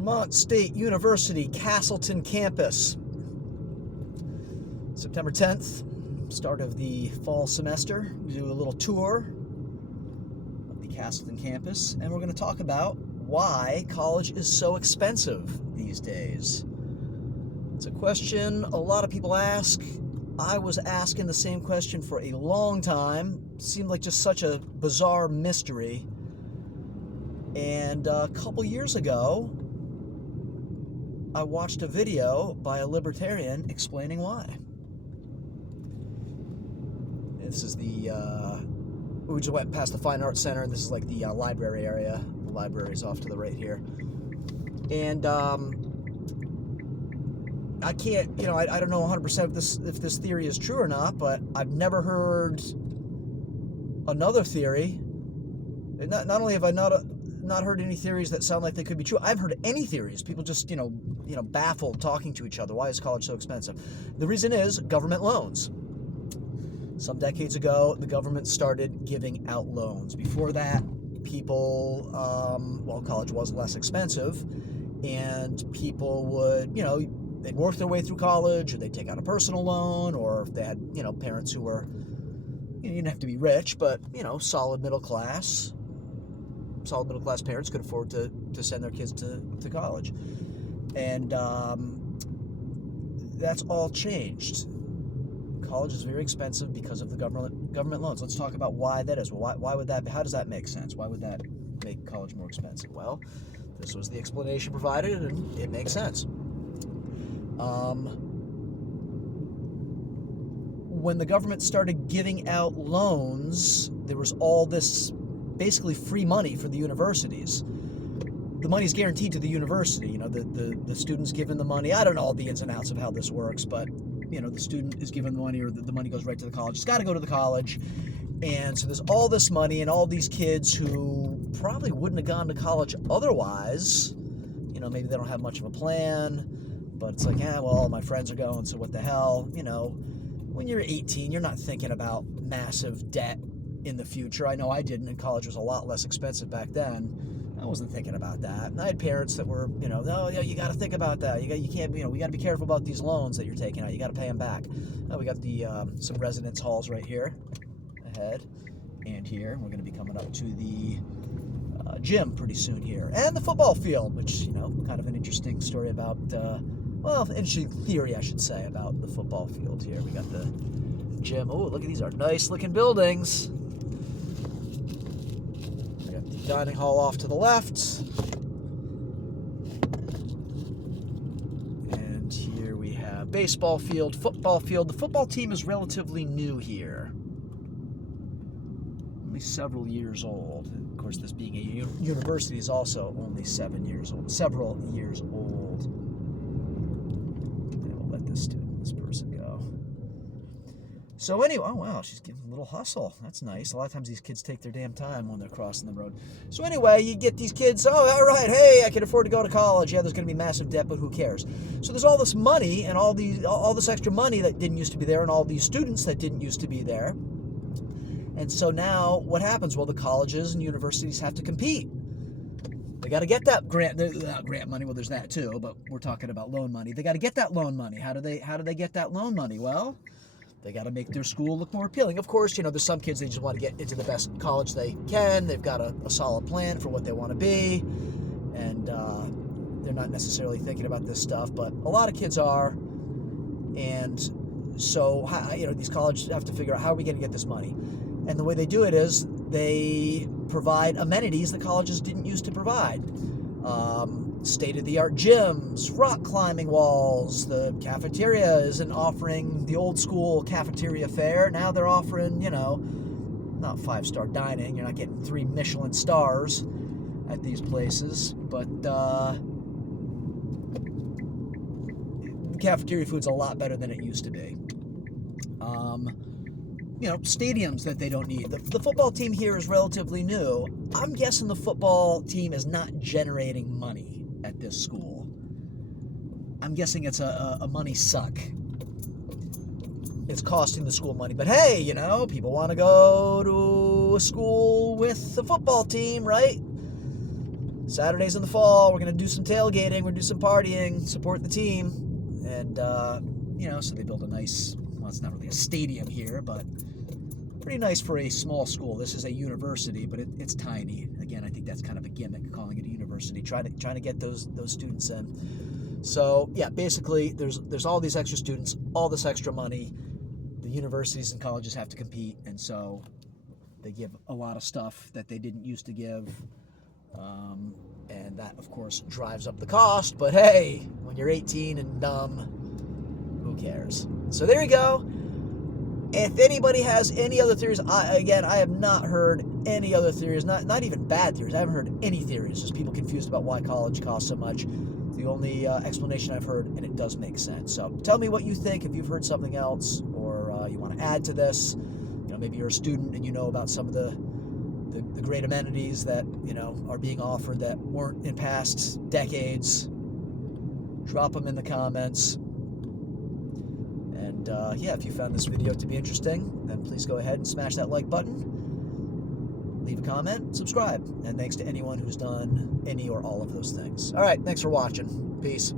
Vermont State University, Castleton campus. September 10th, start of the fall semester. We do a little tour of the Castleton campus, and we're going to talk about why college is so expensive these days. It's a question a lot of people ask. I was asking the same question for a long time. It seemed like just such a bizarre mystery. And a couple years ago, I watched a video by a libertarian explaining why. This is we just went past the Fine Arts Center, and this is like the library area. The library is off to the right here. And I can't, I don't know 100% if this theory is true or not, but I've never heard another theory. Not only have I not heard any theories that sound like they could be true, I haven't heard any theories. People just, baffled talking to each other. Why is college so expensive? The reason is government loans. Some decades ago, the government started giving out loans. Before that, people, college was less expensive, and people would, they'd work their way through college, or they'd take out a personal loan, or if they had, parents who were, you didn't have to be rich, but, solid middle class parents could afford to send their kids to college. And that's all changed. College is very expensive because of the government loans. Let's talk about why that is. Well, why would that be? How does that make sense? Why would that make college more expensive? Well, this was the explanation provided, and it makes sense. When the government started giving out loans, there was all this basically free money for the universities. The money's guaranteed to the university. The student's given the money. I don't know all the ins and outs of how this works, but the student is given the money, or the money goes right to the college. It's got to go to the college. And so there's all this money, and all these kids who probably wouldn't have gone to college otherwise. Maybe they don't have much of a plan, but it's like, all my friends are going, so what the hell? When you're 18, you're not thinking about massive debt in the future. I know I didn't, and college was a lot less expensive back then. I wasn't thinking about that. And I had parents that were, you got to think about that. You can't, we got to be careful about these loans that you're taking out. You got to pay them back. We got the some residence halls right here, ahead, and here. We're going to be coming up to the gym pretty soon here, and the football field, which kind of an interesting story about, interesting theory, I should say, about the football field here. We got the gym. Oh, look at these are nice looking buildings. Dining hall off to the left. And here we have baseball field, football field. The football team is relatively new here. Only several years old. Of course, this being a university is also only several years old. And we'll let this person go. So anyway, oh wow, she's getting a little hustle. That's nice. A lot of times these kids take their damn time when they're crossing the road. So anyway, you get these kids, all right, hey, I can afford to go to college. Yeah, there's going to be massive debt, but who cares? So there's all this money and all this extra money that didn't used to be there, and all these students that didn't used to be there. And so now what happens? Well, the colleges and universities have to compete. They got to get that grant money. Well, there's that too, but we're talking about loan money. They got to get that loan money. How do they get that loan money? Well, they got to make their school look more appealing. Of course, there's some kids, they just want to get into the best college they can. They've got a solid plan for what they want to be, and they're not necessarily thinking about this stuff, but a lot of kids are. And so, these colleges have to figure out, how are we going to get this money? And the way they do it is they provide amenities the colleges didn't used to provide. State-of-the-art gyms, rock climbing walls. The cafeteria isn't offering the old-school cafeteria fare. Now they're offering, not 5-star dining. You're not getting 3 Michelin stars at these places. But the cafeteria food's a lot better than it used to be. Stadiums that they don't need. The football team here is relatively new. I'm guessing the football team is not generating money at this school. I'm guessing it's a money suck. It's costing the school money. But hey, people want to go to a school with a football team, right? Saturdays in the fall, we're going to do some tailgating, we're going to do some partying, support the team. And, so they build a nice, well, it's not really a stadium here, but pretty nice for a small school. This is a university, but it's tiny. Again, I think that's kind of a gimmick, calling it a university, trying to get those students in. So, yeah, basically, there's all these extra students, all this extra money. The universities and colleges have to compete, and so they give a lot of stuff that they didn't used to give. And that, of course, drives up the cost. But hey, when you're 18 and dumb, who cares? So there you go. If anybody has any other theories, I have not heard any other theories, not even bad theories. I haven't heard any theories, just people confused about why college costs so much. The only explanation I've heard, and it does make sense. So tell me what you think, if you've heard something else, or you want to add to this. Maybe you're a student and you know about some of the great amenities that, are being offered that weren't in past decades. Drop them in the comments. And if you found this video to be interesting, then please go ahead and smash that like button, leave a comment, subscribe. And thanks to anyone who's done any or all of those things. All right, thanks for watching. Peace.